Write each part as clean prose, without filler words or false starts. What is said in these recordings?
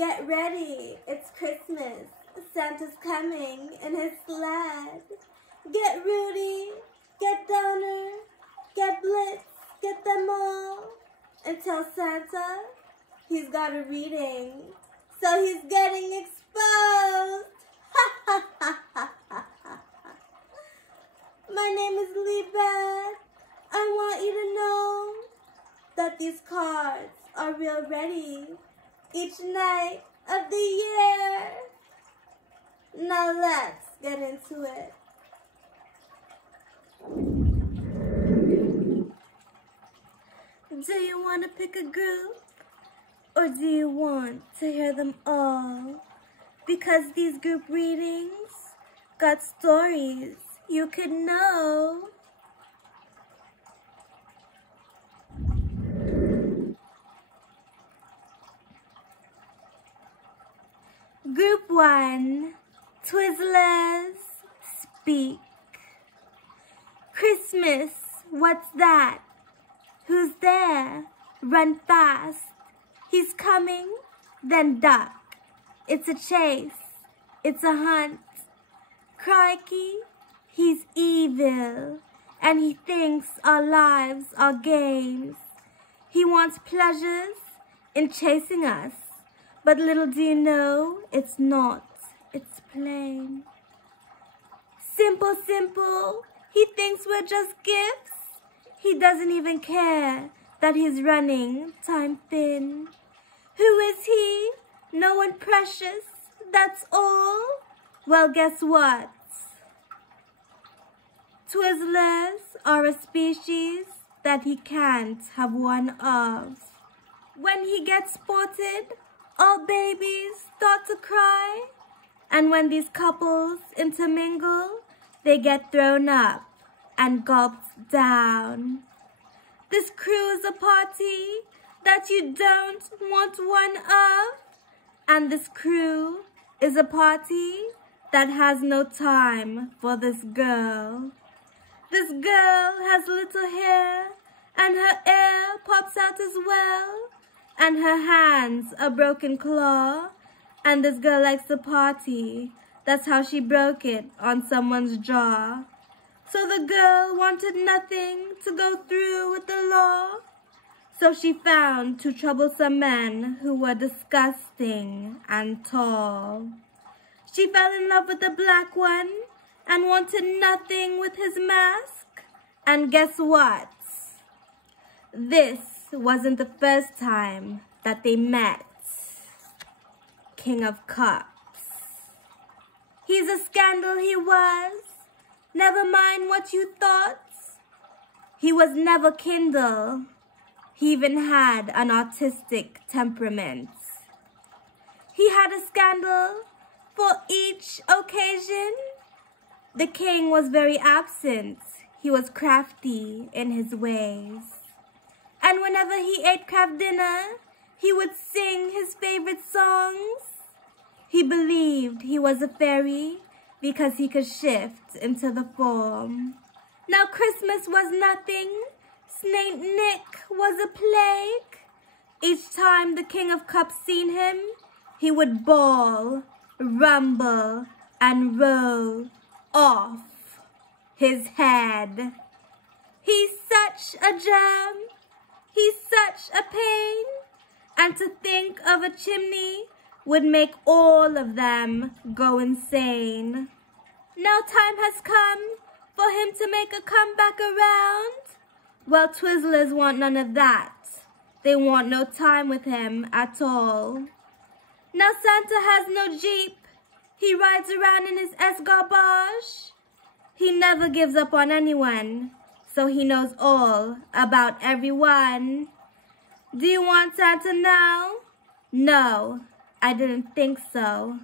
Get ready, it's Christmas. Santa's coming in his sled. Get Rudy, get Donner, get Blitz, get them all. And tell Santa he's got a reading, so he's getting exposed. My name is LìB.å.d. I want you to know that these cards are real ready each night of the year. Now let's get into it. Do you want to pick a group? Or do you want to hear them all? Because these group readings got stories you could know. Group 1, Twizlers Speak. Christmas, what's that? Who's there? Run fast. He's coming, then duck. It's a chase. It's a hunt. Crikey, he's evil, and he thinks our lives are games. He wants pleasures in chasing us, but little do you know, it's not. It's plain. Simple, simple. He thinks we're just gifts. He doesn't even care that he's running time thin. Who is he? No one precious, that's all. Well, guess what? Twizzlers are a species that he can't have one of. When he gets spotted, all babies start to cry. And when these couples intermingle, they get thrown up and gulped down. This crew is a party that you don't want one of. And this crew is a party that has no time for this girl. This girl has little hair and her ear pops out as well. And her hand's a broken claw. And this girl likes to party. That's how she broke it on someone's jaw. So the girl wanted nothing to go through with the law. So she found 2 troublesome men who were disgusting and tall. She fell in love with the black one and wanted nothing with his mask. And guess what? This wasn't the first time that they met. King of Cups. He's a scandal, he was. Never mind what you thought. He was never Kindle. He even had an autistic temperament. He had a scandal for each occasion. The king was very absent. He was crafty in his ways. And whenever he ate craft dinner, he would sing his favorite songs. He believed he was a fairy because he could shift into the form. Now Christmas was nothing. Saint Nick was a plague. Each time the King of Cups seen him, he would bawl, rumble, and roll off his head. He's such a germ. He's such a pain. And to think of a chimney would make all of them go insane. Now time has come for him to make a comeback around. Well, Twizzlers want none of that. They want no time with him at all. Now Santa has no Jeep. He rides around in his S-garbage. He never gives up on anyone, so he knows all about everyone. Do you want Santa now? No, I didn't think so.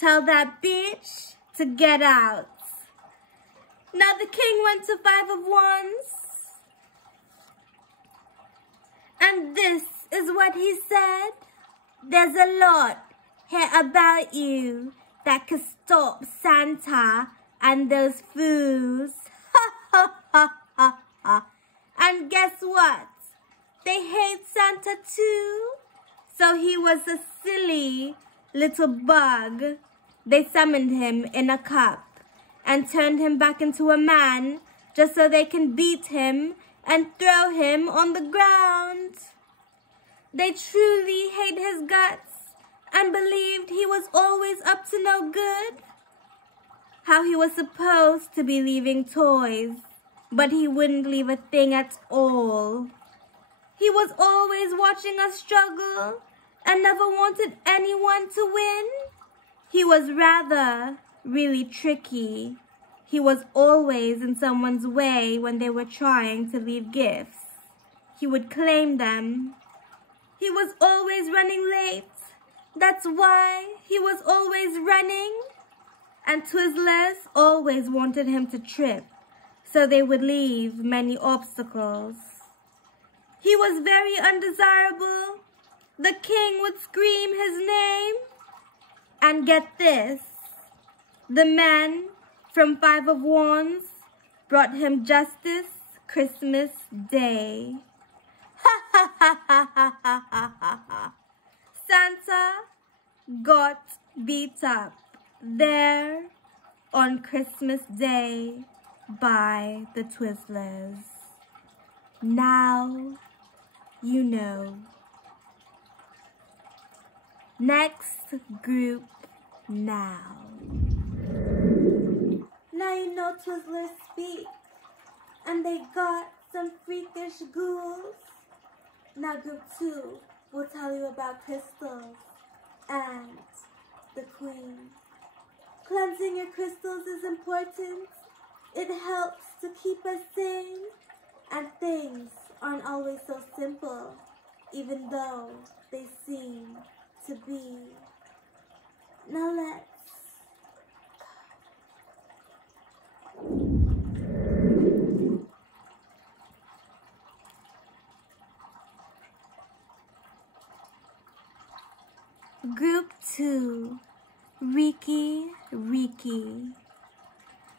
Tell that bitch to get out. Now the king went to 5 of Wands. And this is what he said. There's a lot here about you that could stop Santa and those fools. Ha ha ha ha ha. And guess what? They hate Santa too. So he was a silly little bug. They summoned him in a cup and turned him back into a man just so they can beat him and throw him on the ground. They truly hate his guts and believed he was always up to no good. How he was supposed to be leaving toys, but he wouldn't leave a thing at all. He was always watching us struggle and never wanted anyone to win. He was rather really tricky. He was always in someone's way when they were trying to leave gifts. He would claim them. He was always running late. That's why he was always running. And Twizlers always wanted him to trip, so they would leave many obstacles. He was very undesirable. The king would scream his name. And get this, the men from 5 of Wands brought him justice Christmas Day. Ha ha ha ha ha ha ha ha. Santa got beat up there on Christmas Day by the Twizlers. Now you know. Next group now. Now you know Twizlers Speak, and they got some freakish ghouls. Now group 2 will tell you about crystals and the queen. Cleansing your crystals is important. It helps to keep us sane, and things aren't always so simple, even though they seem to be. Now let's Group 2, Reiki Reiki.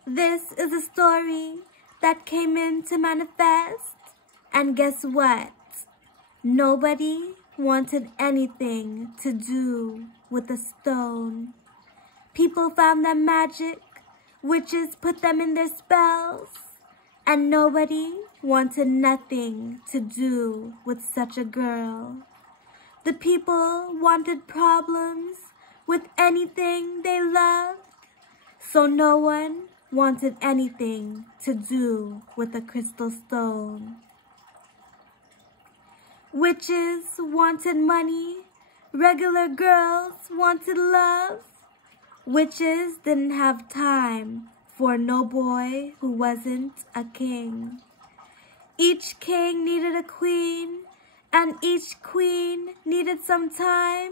This is a story that came in to manifest, and guess what? Nobody wanted anything to do with the stone. People found them magic, witches put them in their spells, and nobody wanted nothing to do with such a girl. The people wanted problems with anything they loved, so no one wanted anything to do with a crystal stone. Witches wanted money, regular girls wanted love. Witches didn't have time for no boy who wasn't a king. Each king needed a queen, and each queen needed some time,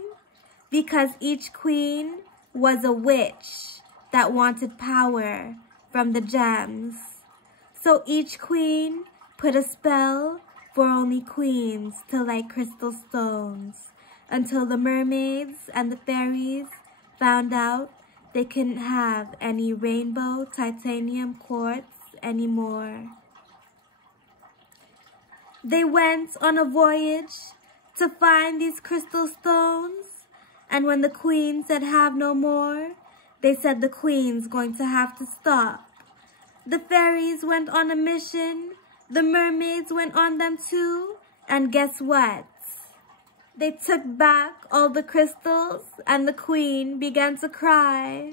because each queen was a witch that wanted power from the gems. So each queen put a spell for only queens to light crystal stones, until the mermaids and the fairies found out they couldn't have any rainbow titanium quartz anymore. They went on a voyage to find these crystal stones, and when the queen said have no more, they said the queen's going to have to stop. The fairies went on a mission, the mermaids went on them too, and guess what? They took back all the crystals, and the queen began to cry.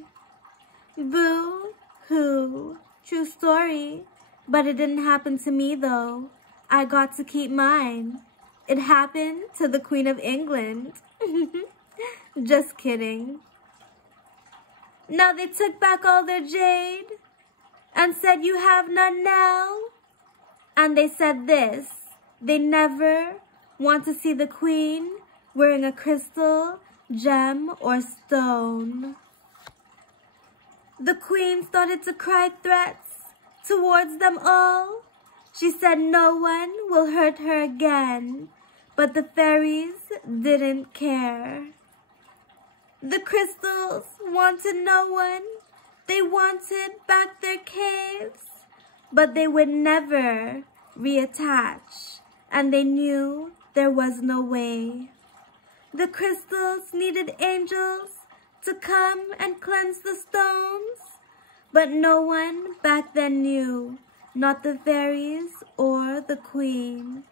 Boo-hoo, true story, but it didn't happen to me though. I got to keep mine. It happened to the Queen of England. Just kidding. Now they took back all their jade and said, you have none now. And they said this, they never want to see the queen wearing a crystal, gem, or stone. The queen started to cry threats towards them all. She said no one will hurt her again, but the fairies didn't care. The crystals wanted no one. They wanted back their caves, but they would never reattach, and they knew there was no way. The crystals needed angels to come and cleanse the stones. But no one back then knew, not the fairies or the queen.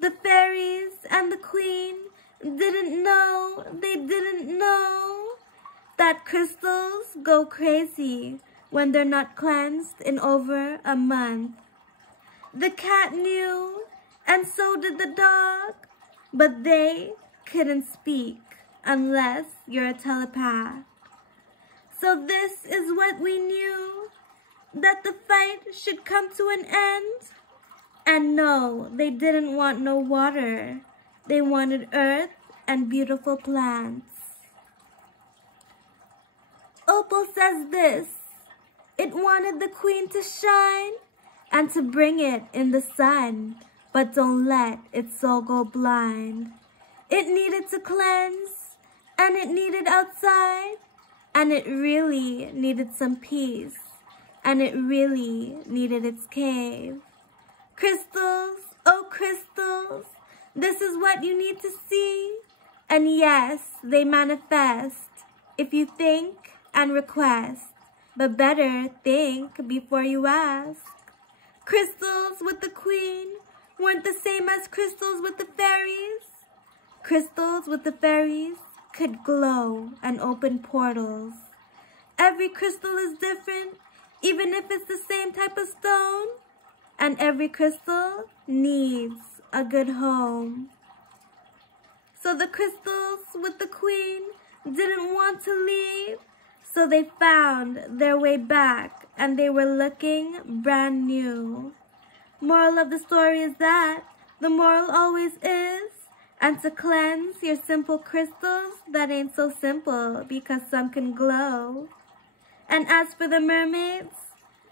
The fairies and the queen didn't know, they didn't know that crystals go crazy when they're not cleansed in over a month. The cat knew, and so did the dog, but they couldn't speak unless you're a telepath. So this is what we knew, that the fight should come to an end. And no, they didn't want no water. They wanted earth and beautiful plants. Opal says this: it wanted the queen to shine and to bring it in the sun, but don't let its soul go blind. It needed to cleanse, and it needed outside, and it really needed some peace, and it really needed its cave. Crystals, oh crystals, this is what you need to see. And yes, they manifest if you think and request, but better think before you ask. Crystals with the queen weren't the same as crystals with the fairies. Crystals with the fairies could glow and open portals. Every crystal is different, even if it's the same type of stone. And every crystal needs a good home. So the crystals with the queen didn't want to leave, so they found their way back, and they were looking brand new. Moral of the story is that the moral always is, and to cleanse your simple crystals that ain't so simple, because some can glow. And as for the mermaids,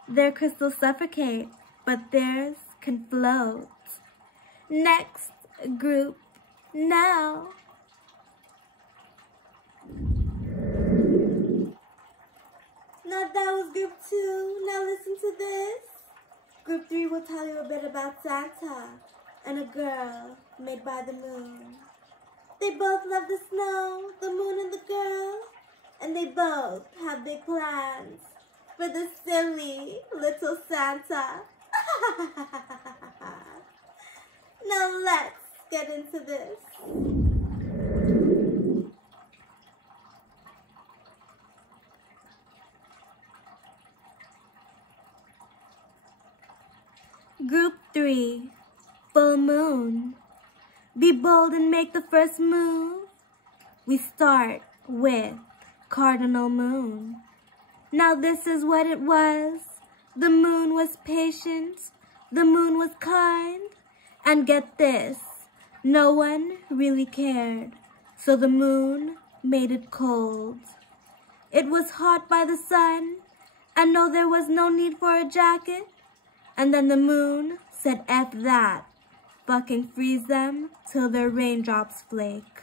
their crystals suffocate, but theirs can float. Next group now. Now that was group 2. Now listen to this. Group 3 will tell you a bit about Santa and a girl made by the moon. They both love the snow, the moon and the girl, and they both have big plans for the silly little Santa. Now let's get into this. Group 3, full moon. Be bold and make the first move. We start with cardinal moon. Now this is what it was. The moon was patient, the moon was kind, and get this, no one really cared, so the moon made it cold. It was hot by the sun, and no, there was no need for a jacket, and then the moon said F that, fucking freeze them till their raindrops flake.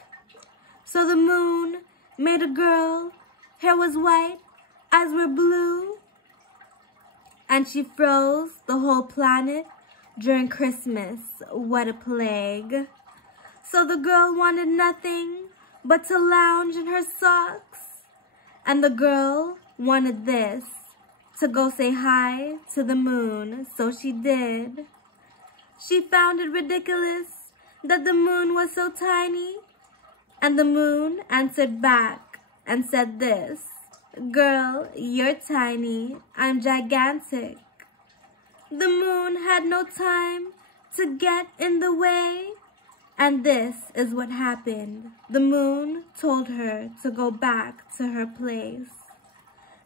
So the moon made a girl, hair was white, eyes were blue, and she froze the whole planet during Christmas. What a plague. So the girl wanted nothing but to lounge in her socks. And the girl wanted this, to go say hi to the moon. So she did. She found it ridiculous that the moon was so tiny. And the moon answered back and said this: girl, you're tiny, I'm gigantic. The moon had no time to get in the way, and this is what happened. The moon told her to go back to her place.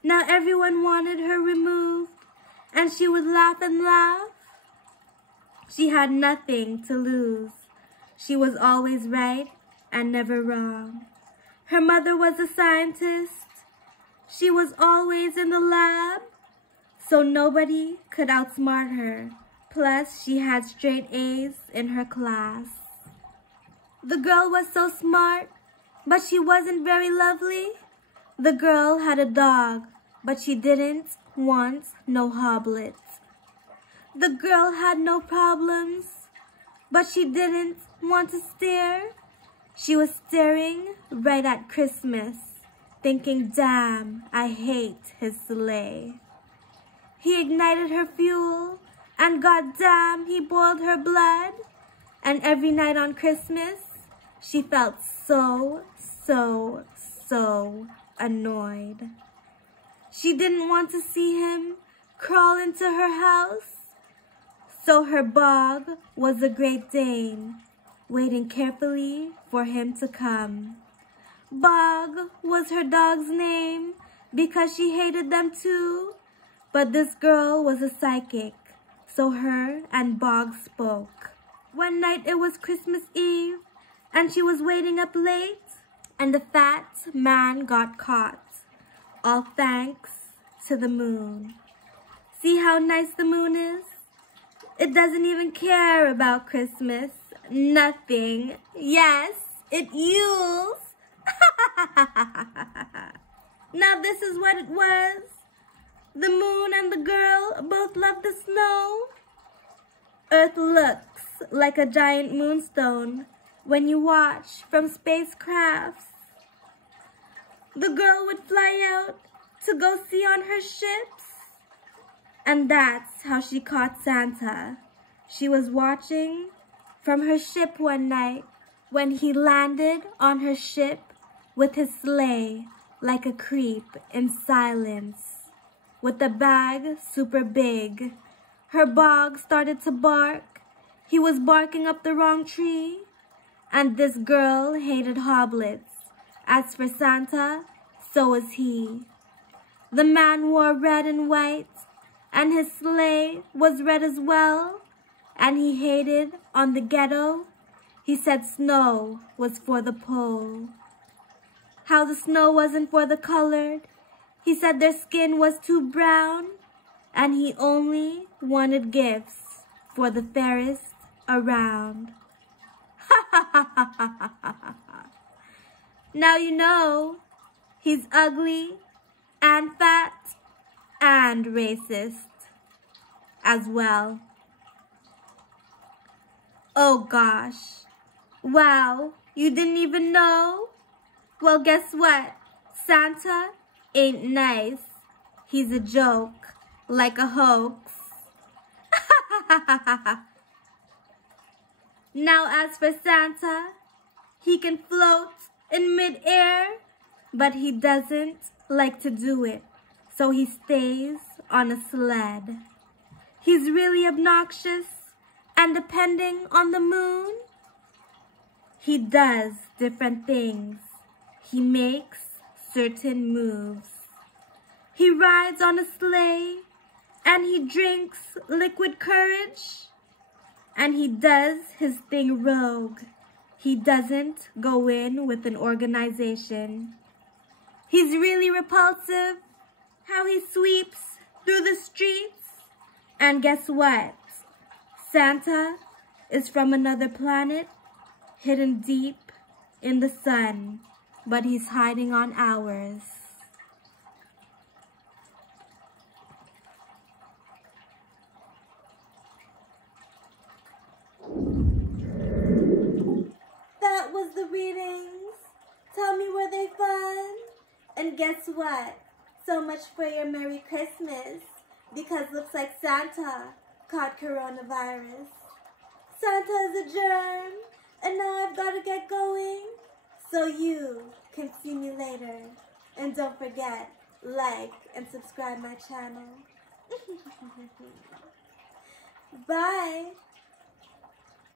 Now everyone wanted her removed, and she would laugh and laugh. She had nothing to lose. She was always right and never wrong. Her mother was a scientist. She was always in the lab, so nobody could outsmart her. Plus, she had straight A's in her class. The girl was so smart, but she wasn't very lovely. The girl had a dog, but she didn't want no hoblets. The girl had no problems, but she didn't want to stare. She was staring right at Christmas, thinking, damn, I hate his sleigh. He ignited her fuel, and goddamn, he boiled her blood. And every night on Christmas, she felt so annoyed. She didn't want to see him crawl into her house. So her Bog was a Great Dane, waiting carefully for him to come. Bog was her dog's name because she hated them too. But this girl was a psychic, so her and Bog spoke. One night it was Christmas Eve, and she was waiting up late, and the fat man got caught, all thanks to the moon. See how nice the moon is? It doesn't even care about Christmas. Nothing. Yes, it yules. Now this is what it was. The moon and the girl both love the snow. Earth looks like a giant moonstone when you watch from spacecrafts. The girl would fly out to go see on her ships. And that's how she caught Santa. She was watching from her ship one night when he landed on her ship with his sleigh like a creep in silence. With the bag super big, her Bog started to bark. He was barking up the wrong tree. And this girl hated hoblets. As for Santa, so was he. The man wore red and white, and his sleigh was red as well. And he hated on the ghetto. He said snow was for the pole. How the snow wasn't for the colored. He said their skin was too brown. And he only wanted gifts for the fairest around. Now you know he's ugly and fat and racist as well. Oh gosh. Wow, you didn't even know? Well, guess what? Santa ain't nice. He's a joke, like a hoax. Now as for Santa, he can float in mid-air, but he doesn't like to do it, so he stays on a sled. He's really obnoxious, and depending on the moon, he does different things. He makes certain moves. He rides on a sleigh, and he drinks liquid courage, and he does his thing rogue. He doesn't go in with an organization. He's really repulsive, how he sweeps through the streets. And guess what? Santa is from another planet, hidden deep in the sun, but he's hiding on ours. That was the readings. Tell me, were they fun? And guess what? So much for your Merry Christmas, because looks like Santa caught coronavirus. Santa is a germ, and now I've got to get going. So you can see me later. And don't forget, like and subscribe my channel. Bye.